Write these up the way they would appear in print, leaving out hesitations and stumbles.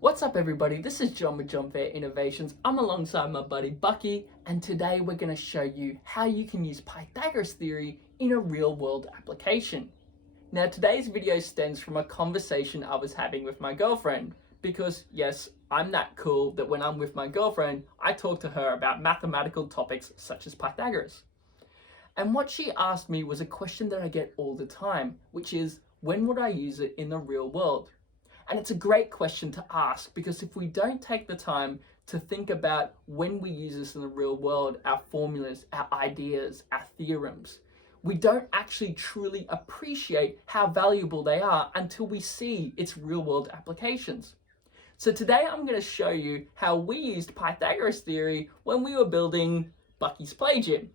What's up everybody, this is John with John Fair Innovations. I'm alongside my buddy Bucky, and today we're going to show you how you can use Pythagoras theory in a real world application. Now today's video stems from a conversation I was having with my girlfriend, because yes, I'm that cool that when I'm with my girlfriend, I talk to her about mathematical topics such as Pythagoras. And what she asked me was a question that I get all the time, which is, when would I use it in the real world? And it's a great question to ask, because if we don't take the time to think about when we use this in the real world, our formulas, our ideas, our theorems, we don't actually truly appreciate how valuable they are until we see its real world applications. So today I'm going to show you how we used Pythagoras theory when we were building Bucky's play gym.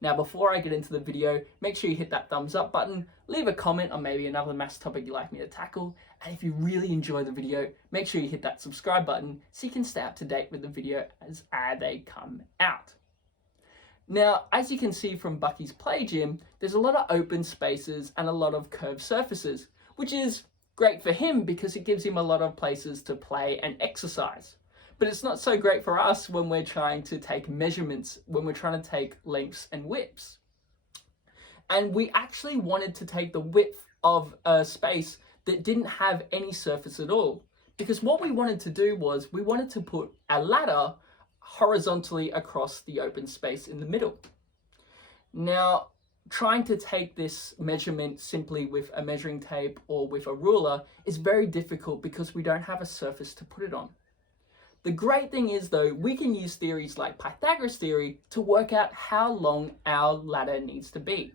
Now, before I get into the video, make sure you hit that thumbs up button, leave a comment on maybe another maths topic you'd like me to tackle, and if you really enjoy the video, make sure you hit that subscribe button so you can stay up to date with the video as they come out. Now, as you can see from Bucky's play gym, there's a lot of open spaces and a lot of curved surfaces, which is great for him because it gives him a lot of places to play and exercise. But it's not so great for us when we're trying to take measurements, when we're trying to take lengths and widths. And we actually wanted to take the width of a space that didn't have any surface at all. Because what we wanted to do was we wanted to put a ladder horizontally across the open space in the middle. Now, trying to take this measurement simply with a measuring tape or with a ruler is very difficult because we don't have a surface to put it on. The great thing is though, we can use theories like Pythagoras theory to work out how long our ladder needs to be.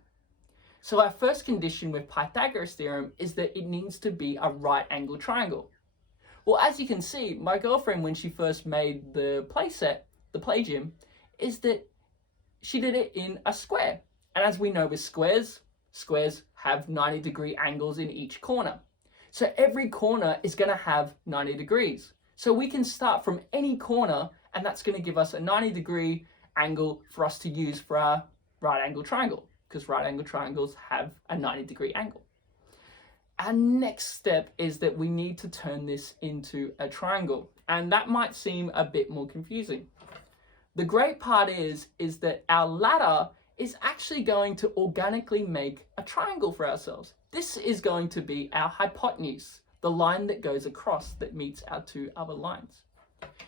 So our first condition with Pythagoras theorem is that it needs to be a right angle triangle. Well, as you can see, my girlfriend, when she first made the play set, the play gym, is that she did it in a square. And as we know with squares, squares have 90-degree angles in each corner. So every corner is going to have 90 degrees. So we can start from any corner, and that's going to give us a 90-degree angle for us to use for our right angle triangle, because right angle triangles have a 90-degree angle. Our next step is that we need to turn this into a triangle, and that might seem a bit more confusing. The great part is that our ladder is actually going to organically make a triangle for ourselves. This is going to be our hypotenuse, the line that goes across that meets our two other lines.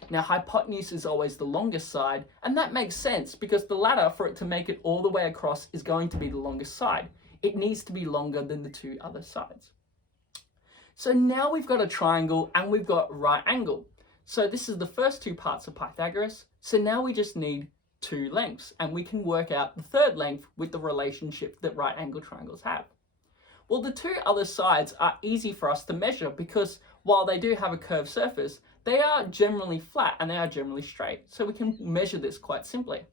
Now, hypotenuse is always the longest side, and that makes sense because the ladder, for it to make it all the way across, is going to be the longest side. It needs to be longer than the two other sides. So now we've got a triangle and we've got right angle. So this is the first two parts of Pythagoras. So now we just need two lengths, and we can work out the third length with the relationship that right angle triangles have. Well, the two other sides are easy for us to measure because while they do have a curved surface, they are generally flat and they are generally straight. So we can measure this quite simply.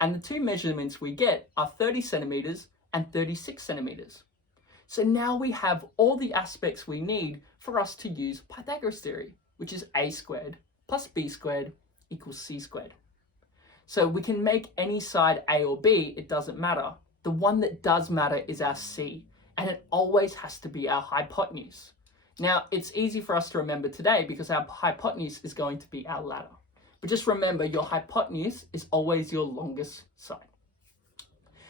And the two measurements we get are 30 centimeters and 36 centimeters. So now we have all the aspects we need for us to use Pythagoras theory, which is a squared plus b squared equals c squared. So we can make any side a or b, it doesn't matter. The one that does matter is our c. And it always has to be our hypotenuse. Now, it's easy for us to remember today because our hypotenuse is going to be our ladder. But just remember, your hypotenuse is always your longest side.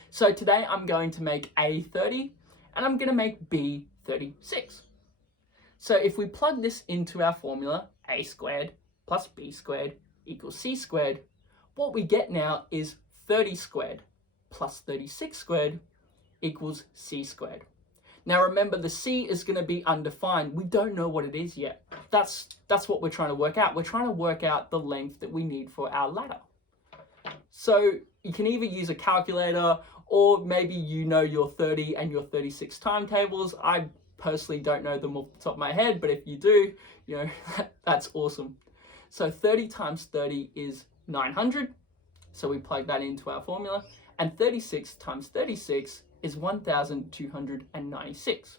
So today I'm going to make A 30 and I'm going to make B 36. So if we plug this into our formula, A squared plus B squared equals C squared, what we get now is 30 squared plus 36 squared equals C squared. Now remember, the C is going to be undefined. We don't know what it is yet. That's what we're trying to work out. We're trying to work out the length that we need for our ladder. So you can either use a calculator, or maybe you know your 30 and your 36 timetables. I personally don't know them off the top of my head, but if you do, you know, that's awesome. So 30 times 30 is 900. So we plug that into our formula. And 36 times 36 is 1,296.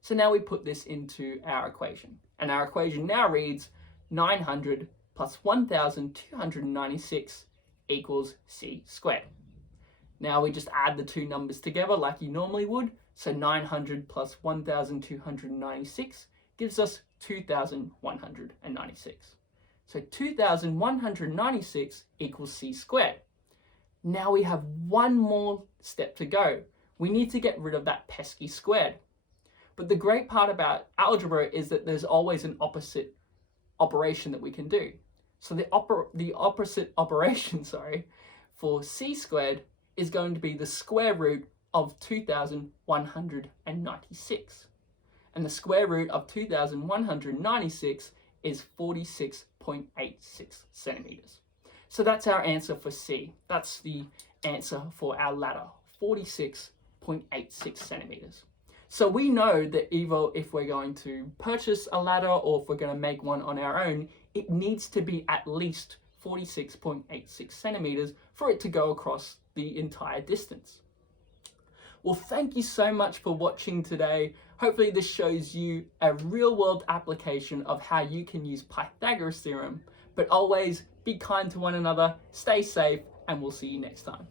So now we put this into our equation. And our equation now reads 900 plus 1,296 equals c squared. Now we just add the two numbers together like you normally would. So 900 plus 1,296 gives us 2,196. So 2,196 equals c squared. Now we have one more step to go. We need to get rid of that pesky squared. But the great part about algebra is that there's always an opposite operation that we can do. So the opposite operation, for c squared is going to be the square root of 2,196. And the square root of 2,196 is 46.86 centimeters. So that's our answer for C. That's the answer for our ladder, 46.86 centimeters. So we know that either if we're going to purchase a ladder or if we're going to make one on our own, it needs to be at least 46.86 centimeters for it to go across the entire distance. Well, thank you so much for watching today. Hopefully this shows you a real-world application of how you can use Pythagoras Theorem. But always be kind to one another, stay safe, and we'll see you next time.